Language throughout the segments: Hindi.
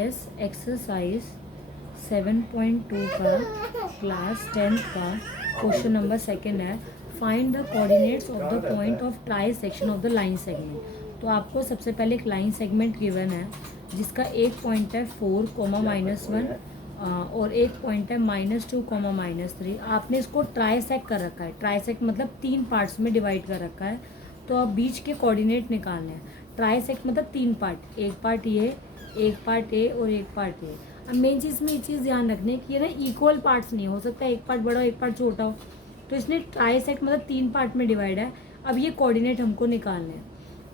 यस, एक्सरसाइज 7.2 का क्लास 10th का क्वेश्चन नंबर सेकंड है, find the coordinates of the point of try section of the line segment. तो आपको सबसे पहले एक लाइन सेगमेंट गिवन है जिसका एक पॉइंट है 4, -1 और एक पॉइंट है -2, -3। आपने इसको ट्राइसेक्ट कर रखा है। ट्राइसेक्ट मतलब 3 पार्ट्स में डिवाइड कर रखा है। तो आप बीच के कोऑर्डिनेट निकालने हैं। ट्राइसेक्ट मतलब 3 पार्ट, एक पार्ट ये, एक पार्ट ए और एक पार्ट ए। अब मेन चीज़ में ये चीज़ ध्यान रखने की है ना, इक्वल पार्ट्स नहीं हो सकता, एक पार्ट बड़ा हो एक पार्ट छोटा हो। तो इसने ट्राइसेक्ट मतलब 3 पार्ट में डिवाइड है। अब ये कोऑर्डिनेट हमको निकालने हैं।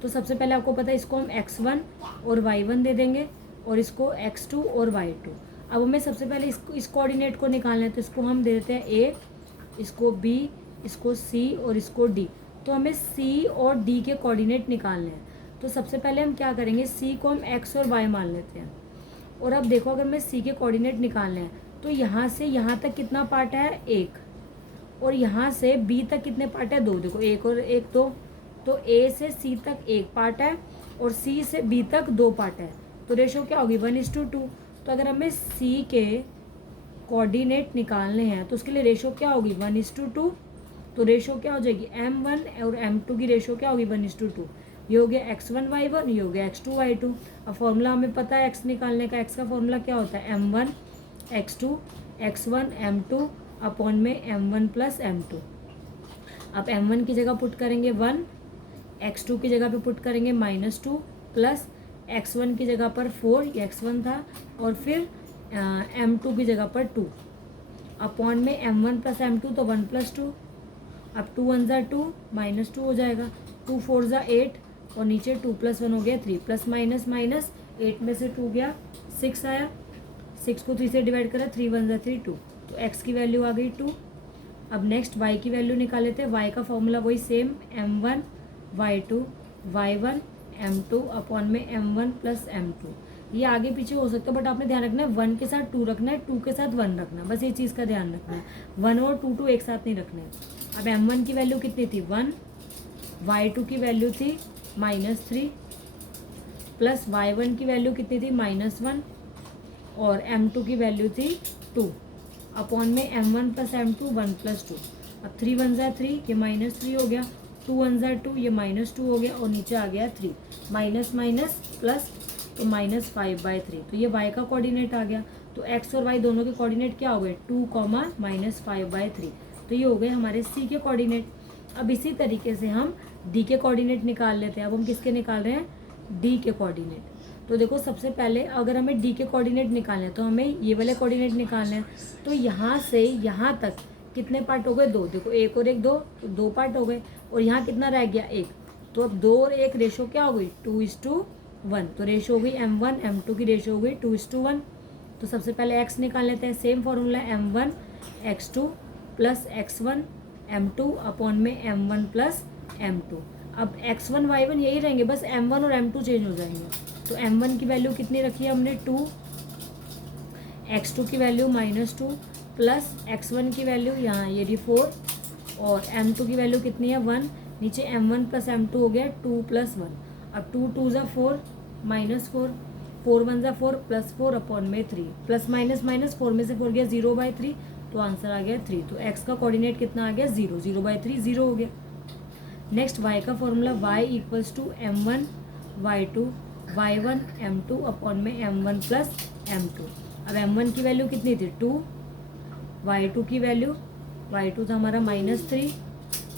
तो सबसे पहले आपको पता है इसको हम x1 और y1 दे देंगे और इसको x2 और y2। अब हमें सबसे पहले इस कोऑर्डिनेट को निकालना है। तो इसको हम दे देते हैं a, इसको b, इसको c और इसको d। तो हमें c और d के कोऑर्डिनेट निकालने हैं। तो सबसे पहले हम क्या करेंगे, c को हम x और y मान लेते हैं। और अब देखो, अगर मैं c के कोऑर्डिनेट निकालने हैं तो यहाँ से यहाँ तक कितना पार्ट है, 1। और यहाँ से b तक कितने पार्ट है, 2। देखो 1 और 1 2। तो a से c तक 1 पार्ट है और c से b तक 2 पार्ट है। तो रेशो क्या होगी, 1:2। तो अगर हमें c के कोऑर्डिनेट निकालने हैं तो उसके लिए रेशो क्या होगी, 1:2। तो रेशो क्या हो जाएगी, m1 और m2 की रेशो क्या होगी, 1:2। ये हो गया x1 y1, ये हो गया x2 y2। अब फॉर्मूला हमें पता है x निकालने का। x का फॉर्मूला क्या होता है, m1 x2 x1 m2 upon में m1 प्लस m2। अब m1 की जगह पुट करेंगे 1, x2 की जगह पे पुट करेंगे -2 प्लस x1 की जगह पर 4, ये x1 था, और फिर m2 की जगह पर 2 अपॉन में m1 प्लस m2, तो 1 + 2। अब 2 1 ज़ा 2, -2 हो जाएगा। 2 4 ज़ा 8 और नीचे 2 + 1 हो गया 3, प्लस माइनस माइनस 8 में से 2 गया 6 आया। 6 को 3 से डिवाइड करा, 3 1 ज़ा 3 2। तो x की वैल्यू आ गई 2। अब नेक्स्ट y की वैल्यू निकाल लेते हैं। y का फॉर्मूला वही same, m1 y2 y1 m2 upon में m1 प्लस m2। ये आगे पीछे हो सकता है बट आपने ध्यान रखना है 1 के साथ 2 रखना है, 2 के साथ 1 रखना है, बस ये चीज़ का ध्यान रखना है। 1 और 2 एक साथ नहीं रखने। अब m1 की वैल्यू कितनी थी, 1। y2 की वैल्यू थी -3 प्लस y1 की वैल्यू कितनी थी, -1 और m2 की वैल्यू थी 2 अपॉन में m1 प्लस m2 1 + 2। अब 3 1 ज़ा 3, ये -3 हो गया। 2 1 ज़ा 2, ये -2 हो गया और नीचे आ गया 3। माइनस माइनस प्लस, तो -5/3। तो ये y का कोऑर्डिनेट आ गया। तो x और y दोनों के कोऑर्डिनेट क्या हो गए, 2, -5/3। तो ये हो गए हमारे c के कोऑर्डिनेट। अब इसी तरीके से हम d के कोऑर्डिनेट निकाल लेते हैं। अब हम किसके निकाल रहे हैं, d के कोऑर्डिनेट। तो देखो सबसे पहले अगर हमें d के कोऑर्डिनेट निकालने हैं तो हमें ये वाले कोऑर्डिनेट निकालने हैं। तो यहाँ से यहाँ तक कितने पार्ट हो गए, 2। देखो 1 और 1 2, तो 2 पार्ट हो गए। और यहाँ कितना रह गया, 1। तो अब 2 और 1 रेशो क्या हो गई, 2:1। तो रेशो हो गई m1 m2 की रेशो हो गई 2:1। तो सबसे पहले x निकाल लेते हैं। Same formula m1 x2 plus x1 m2 upon में m1 प्लस m2। अब x1 y1 यही रहेंगे, बस m1 और m2 चेंज हो जाएंगे। तो m1 की वैल्यू कितनी रखी है हमने, 2। x2 की वैल्यू -2 प्लस x1 की वैल्यू यहाँ ये रही 4 और m2 की वैल्यू कितनी है, 1। नीचे m1 प्लस m2 हो गया 2 + 1। अब 2 2 ज़ा 4 -4, 4 1 ज़ा 4 प्लस 4 अपॉन में 3, प्लस माइनस माइनस 4 में से 4 गया 0/3। तो आंसर आ गया 3। तो x का कोऑर्डिनेट कितना आ गया, 0। 0/3 0 हो गया। नेक्स्ट y का formula y = m1 y2 y1 m2 upon में m1 प्लस m2। अब m1 की वैल्यू कितनी थी, 2। y2 की वैल्यू, y2 था हमारा -3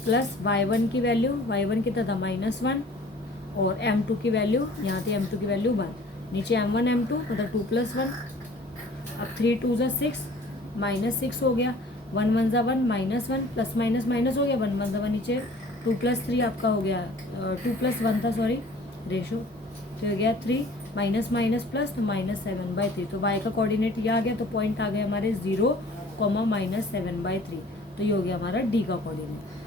प्लस y1 की वैल्यू, y1 कितना था, -1 और m2 की वैल्यू, यहाँ थी m2 की वैल्यू 1। नीचे m1 m2 मतलब 2 + 1। अब 3 2 ज़ा 6 -6 हो गया। 1 1 ज़ा 1 -1 प्लस माइनस माइनस हो गया, 1 1 ज़ा 1 नीचे 2 + 3 आपका हो गया 2 + 1 था, सॉरी रेशो। तो हो गया 3 माइनस माइनस प्लस, तो -7/3। तो y का कोऑर्डिनेट ये आ गया। तो पॉइंट आ गए हमारे 0, -7/3। तो ये हो गया हमारा d का कोऑर्डिनेट।